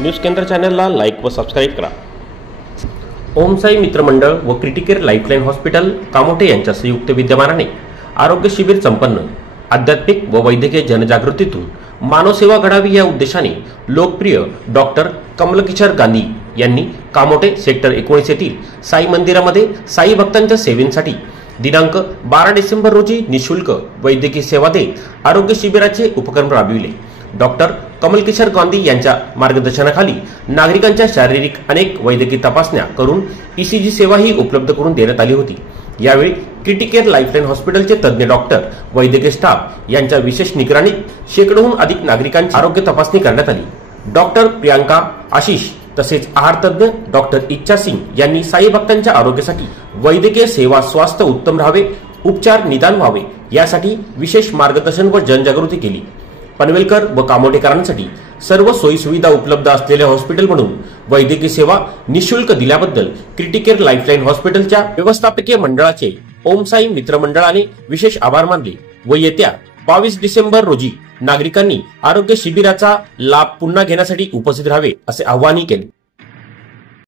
News केंद्र चॅनलला like व सबस्क्राईब करा। ओम साई मित्रमंडळ व क्रिटिकेअर लाईफलाईन हॉस्पिटल कामोठे यांच्या संयुक्त विद्यमानाने आरोग्य शिबिर संपन्न। आध्यात्मिक व वैद्यकीय जनजागृतीतून मानवसेवा घडावी या उद्देशाने लोकप्रिय डॉक्टर कमलकिशोर गांधी यांनी कामोठे सेक्टर 19 येथील साई मंदिरामध्ये साई भक्तांच्या सेवेसाठी दिनांक 12 डिसेंबर रोजी निशुल्क वैद्यकीय सेवा देत आरोग्य शिबिराचे उपक्रम राबविले। डॉक्टर कमलकिशोर गांधी यांच्या मार्गदर्शनाखाली नागरिकांच्या शारीरिक अनेक वैद्यकीय तपासण्या करून ईसीजी सेवाही उपलब्ध करून देण्यात आली होती। यावेळी क्रिटिकेअर लाईफलाईन हॉस्पिटलचे तज्ञ डॉक्टर वैद्यकीय स्टाफ यांच्या विशेष निगराणीत शेकडोहून अधिक नागरिकांची आरोग्य तपासणी करण्यात आली। डॉक्टर प्रियांका आशिष तसेच आहार तज्ञ डॉक्टर इच्छा सिंग यांनी साई भक्तांच्या आरोग्यासाठी वैद्यकीय सेवा स्वास्थ्य उत्तम राहावे, उपचार निदान व्हावे यासाठी विशेष मार्गदर्शन व जनजागृती केली। पनवेलकर व कामोठेकरांसाठी सर्व सोयी सुविधा उपलब्ध असलेले हॉस्पिटल म्हणून वैद्यकीय सेवा निशुल्क दिल्याबद्दल क्रिटिकेअर लाईफलाईन हॉस्पिटलच्या व्यवस्थापकीय मंडळाचे ओम साई मित्रमंडळाने विशेष आभार मानले व येत्या 22 डिसेंबर रोजी नागरिकांनी आरोग्य शिबिराचा लाभ पुन्हा घेण्यासाठी उपस्थित राहावे असे आवाहन केले।